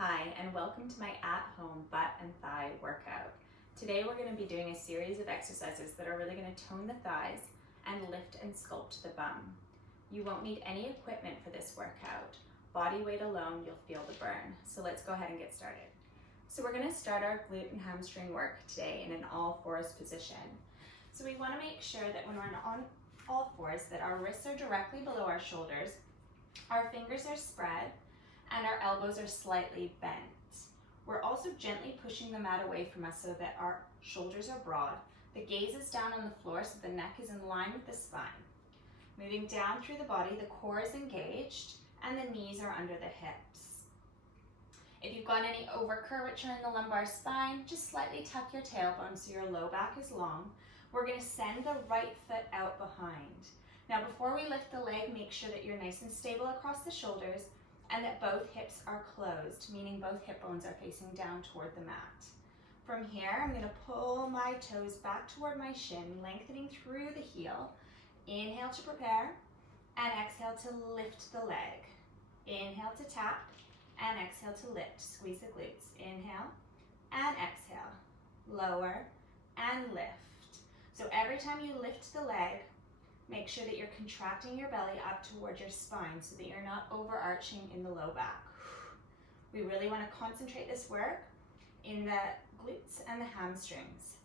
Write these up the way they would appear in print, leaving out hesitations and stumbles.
Hi, and welcome to my at-home butt and thigh workout. Today we're going to be doing a series of exercises that are really going to tone the thighs and lift and sculpt the bum. You won't need any equipment for this workout. Body weight alone, you'll feel the burn. So let's go ahead and get started. So we're going to start our glute and hamstring work today in an all fours position. So we want to make sure that when we're on all fours that our wrists are directly below our shoulders, our fingers are spread, and our elbows are slightly bent. We're also gently pushing the mat away from us so that our shoulders are broad. The gaze is down on the floor so the neck is in line with the spine. Moving down through the body, the core is engaged and the knees are under the hips. If you've got any over curvature in the lumbar spine, just slightly tuck your tailbone so your low back is long. We're going to send the right foot out behind. Now before we lift the leg, make sure that you're nice and stable across the shoulders and that both hips are closed, meaning both hip bones are facing down toward the mat. From here, I'm going to pull my toes back toward my shin, lengthening through the heel. Inhale to prepare, and exhale to lift the leg. Inhale to tap, and exhale to lift. Squeeze the glutes. Inhale, and exhale. Lower, and lift. So every time you lift the leg, make sure that you're contracting your belly up towards your spine so that you're not overarching in the low back. We really want to concentrate this work in the glutes and the hamstrings.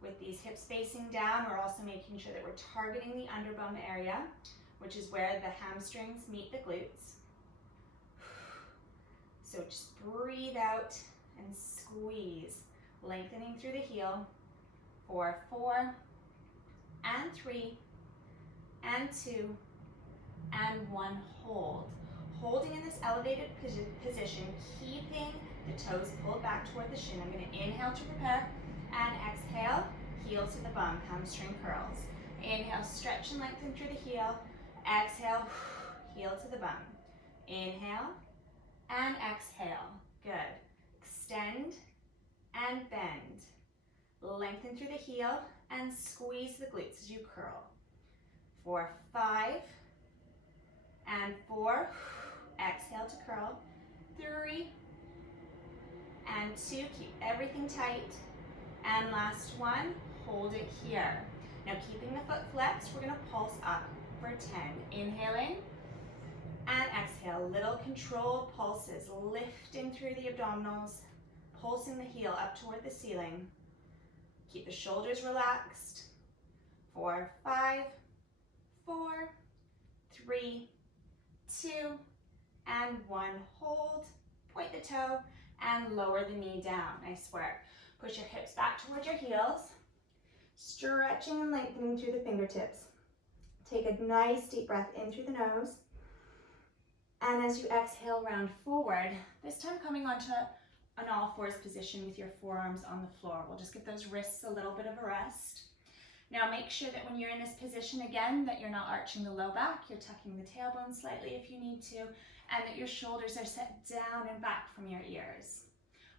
With these hips facing down, we're also making sure that we're targeting the underbum area, which is where the hamstrings meet the glutes. So just breathe out and squeeze, lengthening through the heel for 4, and 3, and 2, and 1, hold. Holding in this elevated position, keeping the toes pulled back toward the shin. I'm going to inhale to prepare, and exhale, heel to the bum, hamstring curls. Inhale, stretch and lengthen through the heel. Exhale, heel to the bum. Inhale, and exhale. Good. Extend and bend. Lengthen through the heel and squeeze the glutes as you curl. For 5 and 4, exhale to curl. 3 and 2, keep everything tight. And last one, hold it here. Now keeping the foot flexed, we're gonna pulse up for 10. Inhaling and exhale, little controlled pulses, lifting through the abdominals, pulsing the heel up toward the ceiling. Keep the shoulders relaxed. 4, 5, 4, 3, 2, and 1. Hold, point the toe, and lower the knee down. Nice work. Push your hips back towards your heels, stretching and lengthening through the fingertips. Take a nice deep breath in through the nose. And as you exhale, round forward, this time coming onto an all fours position with your forearms on the floor. We'll just give those wrists a little bit of a rest. Now make sure that when you're in this position again, that you're not arching the low back, you're tucking the tailbone slightly if you need to, and that your shoulders are set down and back from your ears.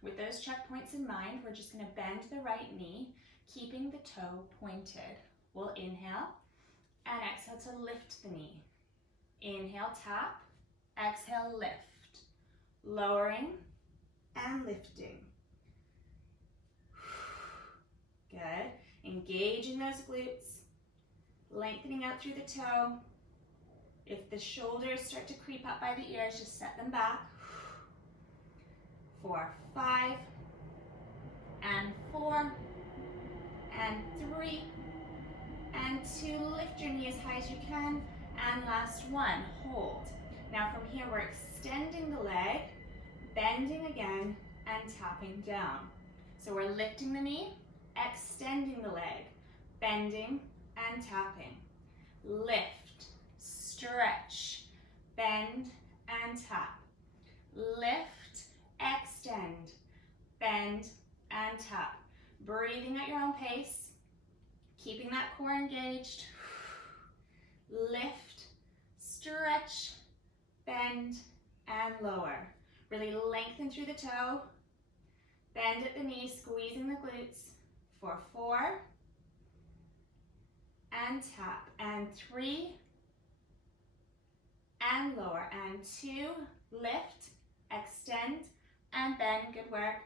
With those checkpoints in mind, we're just gonna bend the right knee, keeping the toe pointed. We'll inhale and exhale to lift the knee. Inhale, tap, exhale, lift. Lowering, and lifting. Good. Engaging those glutes, lengthening out through the toe. If the shoulders start to creep up by the ears, just set them back. 4, 5, and 4, and 3, and 2. Lift your knee as high as you can, and last one, hold. Now from here, we're extending the leg, bending again, and tapping down. So we're lifting the knee, extending the leg, bending and tapping. Lift, stretch, bend and tap. Lift, extend, bend and tap. Breathing at your own pace, keeping that core engaged. Lift, stretch, bend, and lower. Really lengthen through the toe, bend at the knee, squeezing the glutes for 4, and tap, and 3, and lower, and 2, lift, extend and bend, good work.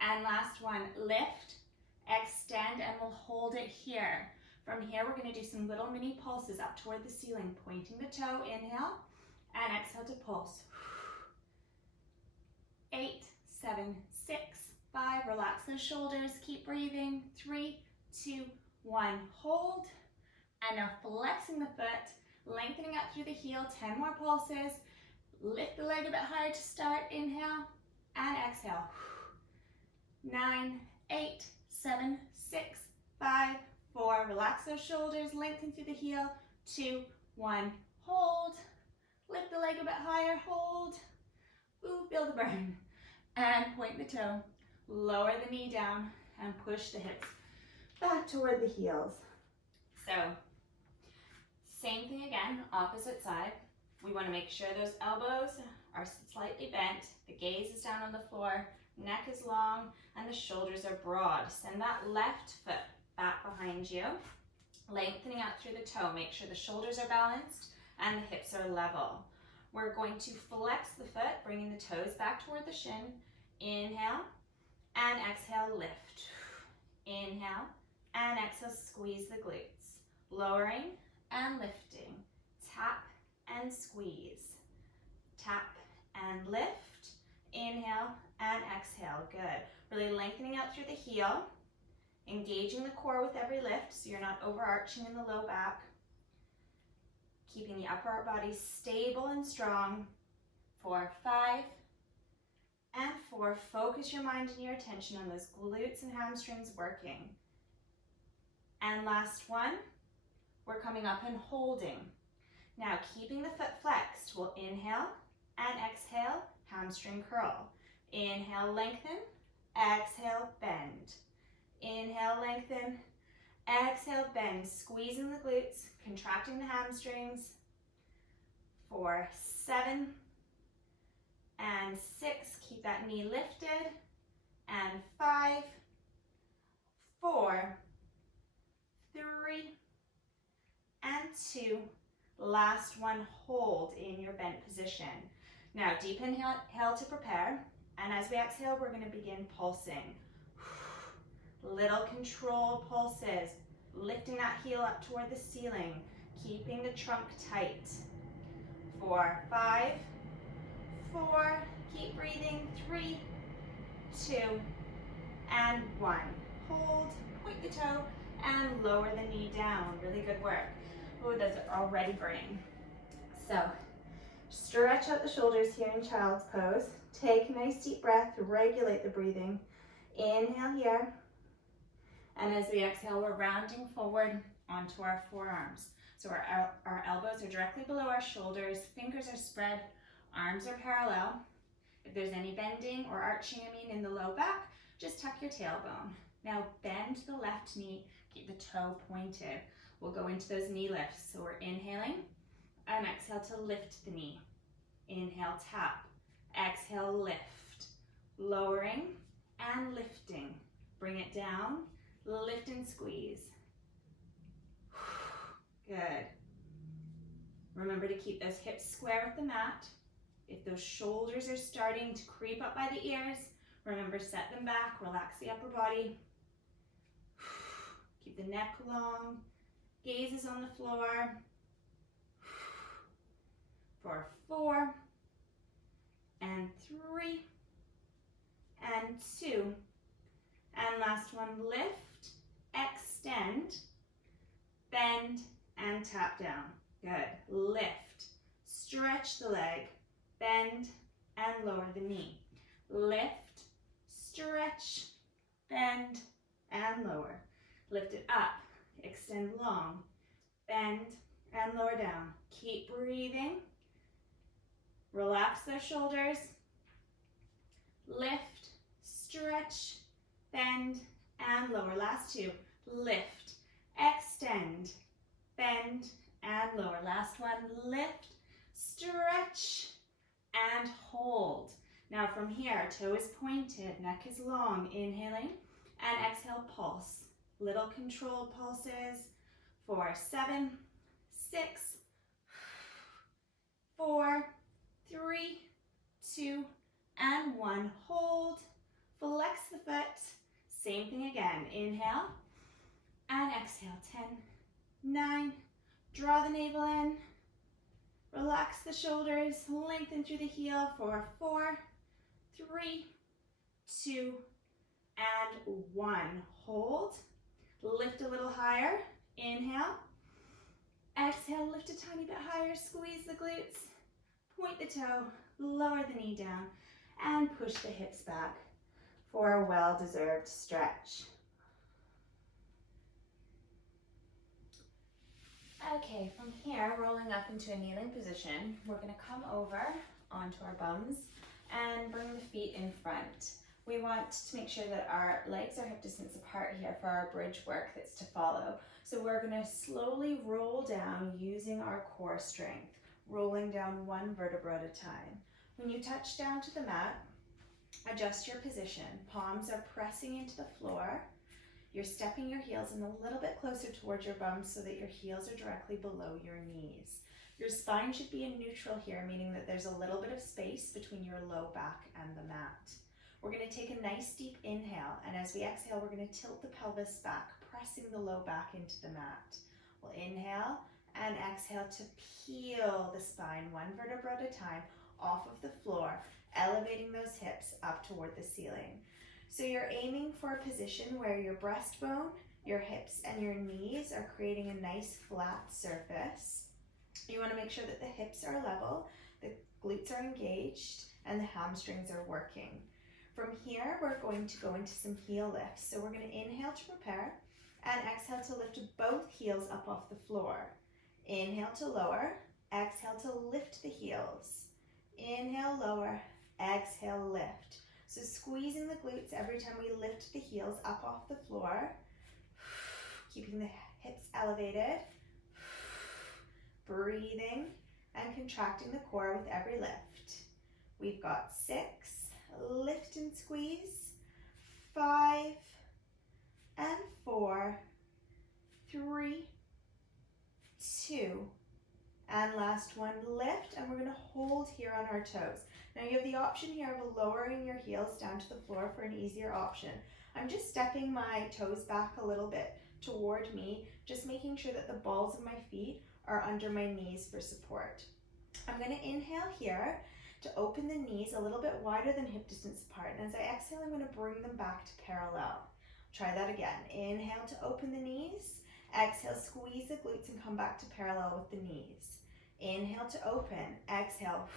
And last one, lift, extend, and we'll hold it here. From here, we're gonna do some little mini pulses up toward the ceiling, pointing the toe, inhale, and exhale to pulse. 8, 7, 6, 5, relax those shoulders, keep breathing. 3, 2, 1, hold. And now flexing the foot, lengthening up through the heel, 10 more pulses. Lift the leg a bit higher to start, inhale, and exhale. 9, 8, 7, 6, 5, 4, relax those shoulders, lengthen through the heel. 2, 1, hold. Lift the leg a bit higher, hold. Ooh, feel the burn. And point the toe, lower the knee down, and push the hips back toward the heels. So, same thing again, opposite side. We want to make sure those elbows are slightly bent, the gaze is down on the floor, neck is long, and the shoulders are broad. Send that left foot back behind you, lengthening out through the toe. Make sure the shoulders are balanced and the hips are level. We're going to flex the foot, bringing the toes back toward the shin. Inhale and exhale, lift. Inhale and exhale, squeeze the glutes. Lowering and lifting. Tap and squeeze. Tap and lift. Inhale and exhale, good. Really lengthening out through the heel, engaging the core with every lift so you're not overarching in the low back. Keeping the upper body stable and strong. 4, 5, and 4. Focus your mind and your attention on those glutes and hamstrings working. And last one, we're coming up and holding. Now, keeping the foot flexed, we'll inhale and exhale, hamstring curl. Inhale, lengthen, exhale, bend. Inhale, lengthen, exhale, bend, squeezing the glutes, contracting the hamstrings. 4, 7, and 6, keep that knee lifted. And 5, 4, 3, and 2. Last one, hold in your bent position. Now, deep inhale to prepare. And as we exhale, we're going to begin pulsing. Little controlled pulses, lifting that heel up toward the ceiling, keeping the trunk tight. 4, 5, 4, keep breathing. 3, 2, and 1. Hold, point the toe, and lower the knee down. Really good work. Oh, those are already burning. So, stretch out the shoulders here in child's pose. Take a nice deep breath to regulate the breathing. Inhale here. And as we exhale, we're rounding forward onto our forearms. So our elbows are directly below our shoulders, fingers are spread, arms are parallel. If there's any bending or arching, in the low back, just tuck your tailbone. Now bend the left knee, keep the toe pointed. We'll go into those knee lifts. So we're inhaling and exhale to lift the knee. Inhale, tap. Exhale, lift. Lowering and lifting. Bring it down. Lift and squeeze. Good. Remember to keep those hips square with the mat. If those shoulders are starting to creep up by the ears, remember, set them back, relax the upper body. Keep the neck long, gaze is on the floor. For 4, and 3, and 2, and last one, lift, extend, bend, and tap down. Good. Lift, stretch the leg, bend, and lower the knee. Lift, stretch, bend, and lower. Lift it up, extend long, bend, and lower down. Keep breathing. Relax those shoulders. Lift, stretch, bend, and lower. Last 2. Lift, extend, bend, and lower. Last one. Lift, stretch, and hold. Now from here, toe is pointed, neck is long. Inhaling and exhale, pulse. Little controlled pulses. 4, 7, 6, 4, 3, 2, and 1. Hold, flex the foot. Same thing again. Inhale and exhale. 10, 9, draw the navel in. Relax the shoulders, lengthen through the heel for 4, 3, 2, and 1. Hold, lift a little higher. Inhale, exhale, lift a tiny bit higher, squeeze the glutes, point the toe, lower the knee down, and push the hips back for a well-deserved stretch. Okay, from here, rolling up into a kneeling position, we're going to come over onto our bums and bring the feet in front. We want to make sure that our legs are hip distance apart here for our bridge work that's to follow. So we're going to slowly roll down using our core strength, rolling down 1 vertebra at a time. When you touch down to the mat, adjust your position. Palms are pressing into the floor. You're stepping your heels in a little bit closer towards your bums so that your heels are directly below your knees. Your spine should be in neutral here, meaning that there's a little bit of space between your low back and the mat. We're going to take a nice deep inhale, and as we exhale, we're going to tilt the pelvis back, pressing the low back into the mat. We'll inhale and exhale to peel the spine 1 vertebra at a time off of the floor, elevating those hips up toward the ceiling. So you're aiming for a position where your breastbone, your hips, and your knees are creating a nice flat surface. You want to make sure that the hips are level, the glutes are engaged, and the hamstrings are working. From here, we're going to go into some heel lifts. So we're going to inhale to prepare and exhale to lift both heels up off the floor. Inhale to lower, exhale to lift the heels. Inhale, lower, exhale, lift. So squeezing the glutes every time we lift the heels up off the floor, keeping the hips elevated, breathing and contracting the core with every lift. We've got 6, lift and squeeze, 5 and 4, 3, 2, and last one, lift, and we're going to hold here on our toes. Now you have the option here of lowering your heels down to the floor for an easier option. I'm just stepping my toes back a little bit toward me, just making sure that the balls of my feet are under my knees for support. I'm going to inhale here to open the knees a little bit wider than hip distance apart, and as I exhale, I'm going to bring them back to parallel. Try that again. Inhale to open the knees, exhale, squeeze the glutes and come back to parallel with the knees. Inhale to open, exhale,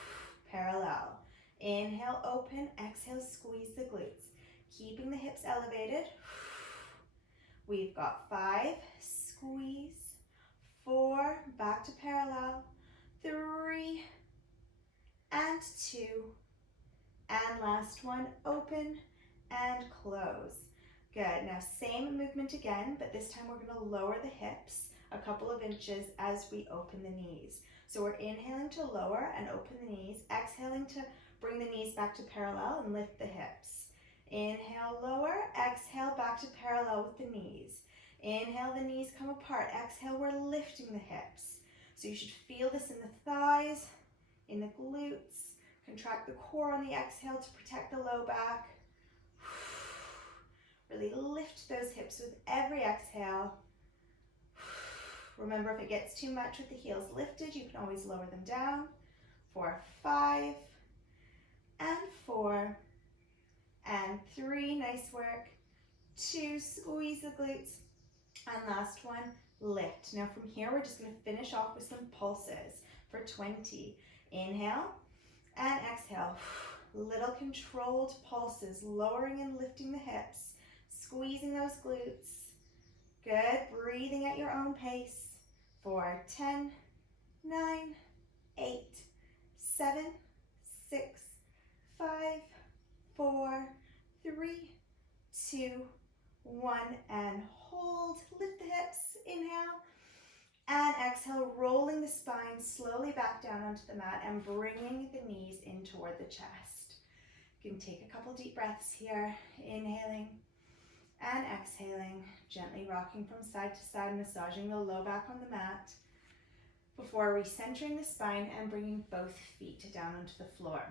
parallel. Inhale, open, exhale, squeeze the glutes. Keeping the hips elevated. We've got 5, squeeze, 4, back to parallel, 3, and 2, and last one, open and close. Good, now same movement again, but this time we're gonna lower the hips a couple of inches as we open the knees. So we're inhaling to lower and open the knees, exhaling to bring the knees back to parallel and lift the hips. Inhale, lower, exhale, back to parallel with the knees. Inhale, the knees come apart. Exhale, we're lifting the hips. So you should feel this in the thighs, in the glutes. Contract the core on the exhale to protect the low back. Really lift those hips with every exhale. Remember, if it gets too much with the heels lifted, you can always lower them down. 4, 5, and 4, and 3, nice work. 2, squeeze the glutes, and last one, lift. Now from here, we're just gonna finish off with some pulses for 20. Inhale and exhale. Little controlled pulses, lowering and lifting the hips, squeezing those glutes. Good, breathing at your own pace. For 10, 9, 8, 7, 6, 5, 4, 3, 2, 1, and hold. Lift the hips, inhale, and exhale, rolling the spine slowly back down onto the mat and bringing the knees in toward the chest. You can take a couple deep breaths here, inhaling and exhaling, gently rocking from side to side, massaging the low back on the mat before recentering the spine and bringing both feet down onto the floor.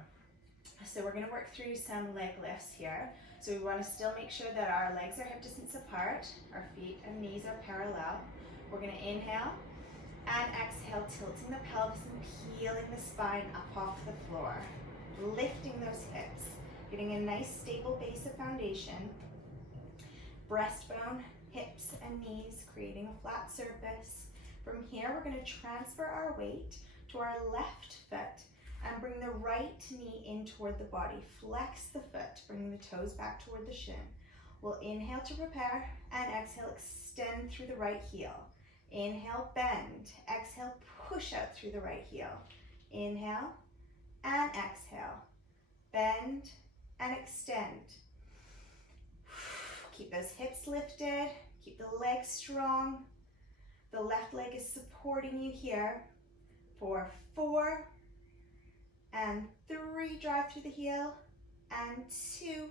So we're going to work through some leg lifts here. So we want to still make sure that our legs are hip distance apart, our feet and knees are parallel. We're going to inhale and exhale, tilting the pelvis and peeling the spine up off the floor, lifting those hips, getting a nice stable base of foundation, breastbone, hips and knees, creating a flat surface. From here, we're going to transfer our weight to our left foot and bring the right knee in toward the body. Flex the foot, bringing the toes back toward the shin. We'll inhale to prepare and exhale, extend through the right heel. Inhale, bend. Exhale, push out through the right heel. Inhale and exhale. Bend and extend. Keep those hips lifted. Keep the legs strong. The left leg is supporting you here for 4 and 3. Drive through the heel and 2.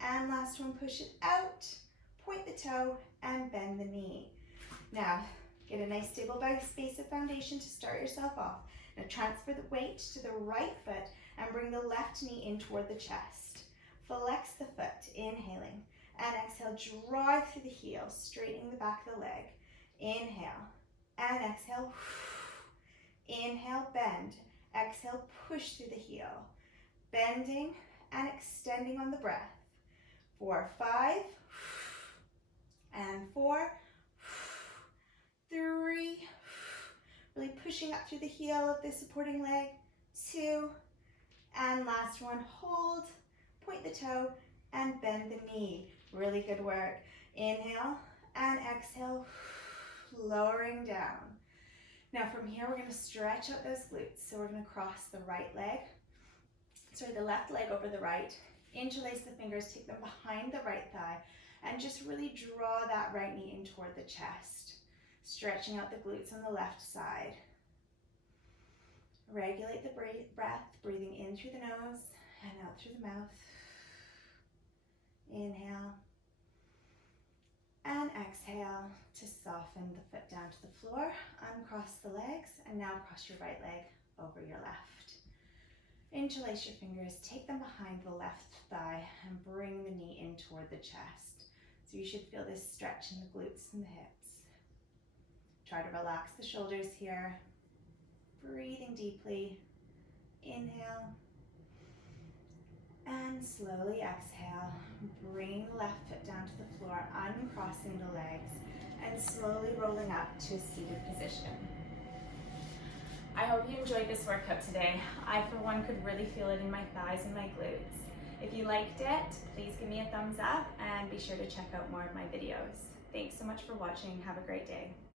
And last one, push it out. Point the toe and bend the knee. Now, get a nice stable base of foundation to start yourself off. Now transfer the weight to the right foot and bring the left knee in toward the chest. Flex the foot, inhaling, and exhale, drive through the heel, straightening the back of the leg. Inhale and exhale. Inhale, bend. Exhale, push through the heel. Bending and extending on the breath. 4, 5, and 4, 3, really pushing up through the heel of the supporting leg. 2, and last one, hold, point the toe, and bend the knee. Really good work. Inhale and exhale, lowering down. Now from here, we're going to stretch out those glutes. So we're going to cross the left leg over the right, interlace the fingers, take them behind the right thigh, and just really draw that right knee in toward the chest, stretching out the glutes on the left side. Regulate the breath, breathing in through the nose and out through the mouth. Inhale and exhale to soften the foot down to the floor. Uncross the legs and now cross your right leg over your left. Interlace your fingers, take them behind the left thigh and bring the knee in toward the chest. So you should feel this stretch in the glutes and the hips. Try to relax the shoulders here. Breathing deeply. Inhale. And slowly exhale. Bring the left foot down to the floor, uncrossing the legs, and slowly rolling up to a seated position. I hope you enjoyed this workout today. I, for one, could really feel it in my thighs and my glutes. If you liked it, please give me a thumbs up and be sure to check out more of my videos. Thanks so much for watching. Have a great day.